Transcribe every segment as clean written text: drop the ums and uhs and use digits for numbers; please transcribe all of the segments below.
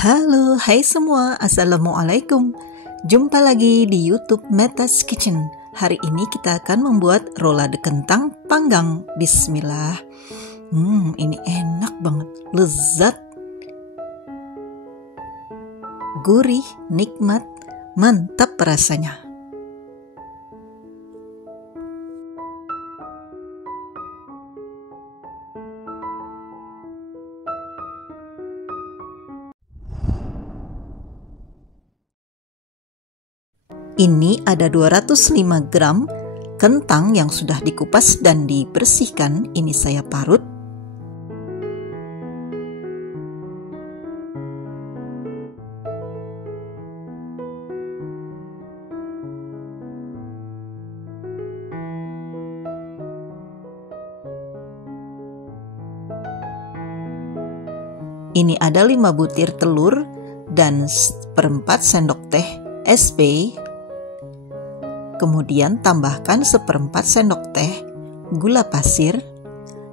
Halo, hai semua, Assalamualaikum. Jumpa lagi di YouTube Meta's Kitchen. Hari ini kita akan membuat rolade kentang panggang. Bismillah. Ini enak banget, lezat, gurih, nikmat, mantap rasanya. Ini ada 205 gram kentang yang sudah dikupas dan dibersihkan. Ini saya parut. Ini ada 5 butir telur dan 1/4 sendok teh SP. Kemudian tambahkan 1/4 sendok teh gula pasir.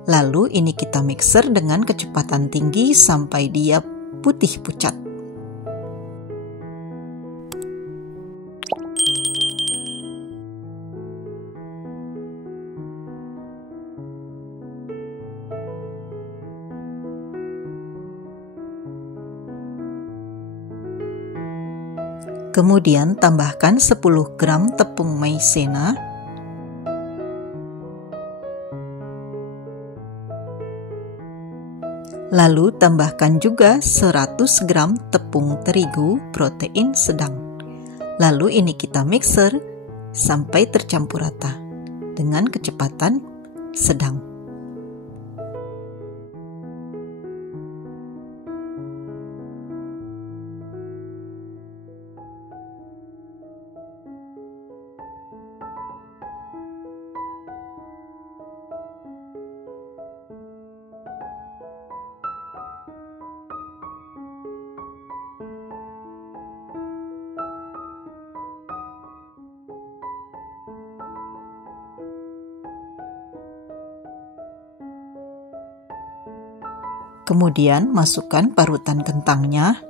Lalu ini kita mixer dengan kecepatan tinggi sampai dia putih pucat. Kemudian tambahkan 10 gram tepung maizena, lalu tambahkan juga 100 gram tepung terigu protein sedang. Lalu ini kita mixer sampai tercampur rata dengan kecepatan sedang. Kemudian masukkan parutan kentangnya.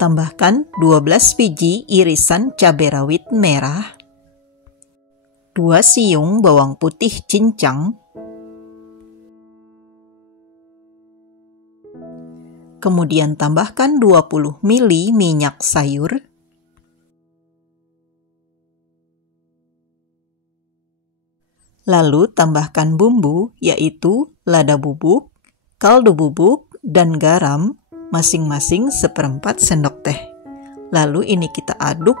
Tambahkan 12 biji irisan cabai rawit merah, 2 siung bawang putih cincang, kemudian tambahkan 20 ml minyak sayur, lalu tambahkan bumbu yaitu lada bubuk, kaldu bubuk, dan garam masing-masing 1/4 sendok teh. Lalu ini kita aduk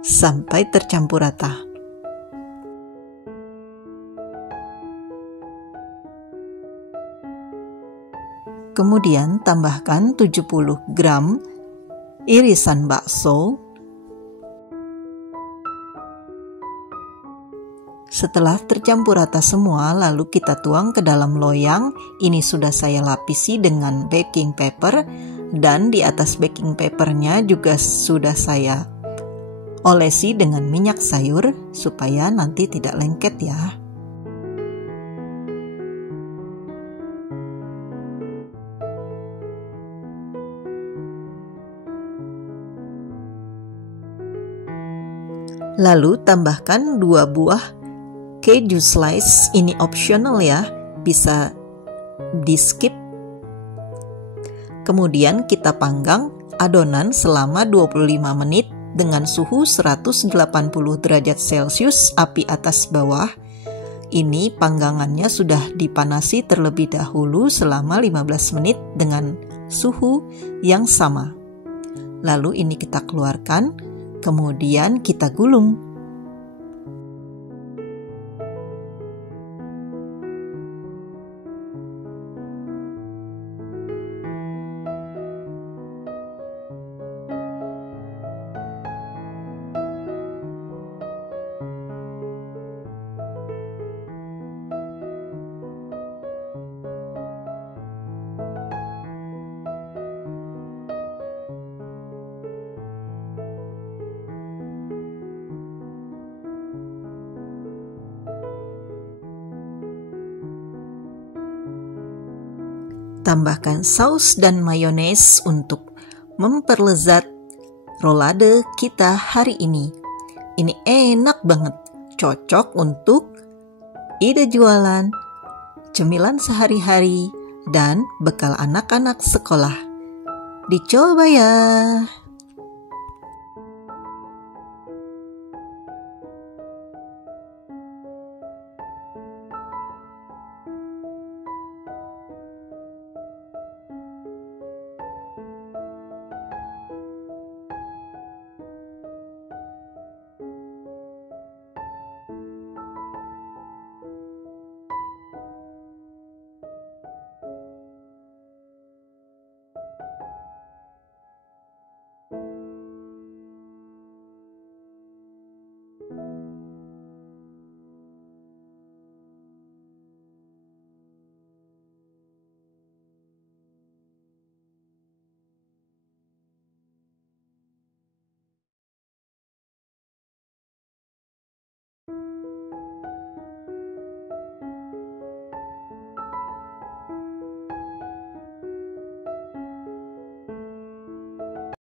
sampai tercampur rata. Kemudian tambahkan 70 gram irisan bakso. Setelah tercampur rata semua, lalu kita tuang ke dalam loyang. Ini sudah saya lapisi dengan baking paper, dan di atas baking papernya juga sudah saya olesi dengan minyak sayur supaya nanti tidak lengket ya. Lalu tambahkan 2 buah keju slice, ini optional ya, bisa di skip. Kemudian kita panggang adonan selama 25 menit dengan suhu 180 derajat Celcius, api atas bawah. Ini panggangannya sudah dipanasi terlebih dahulu selama 15 menit dengan suhu yang sama. Lalu ini kita keluarkan, kemudian kita gulung. Tambahkan saus dan mayones untuk memperlezat rolade kita hari ini. Ini enak banget, cocok untuk ide jualan, cemilan sehari-hari, dan bekal anak-anak sekolah. Dicoba ya!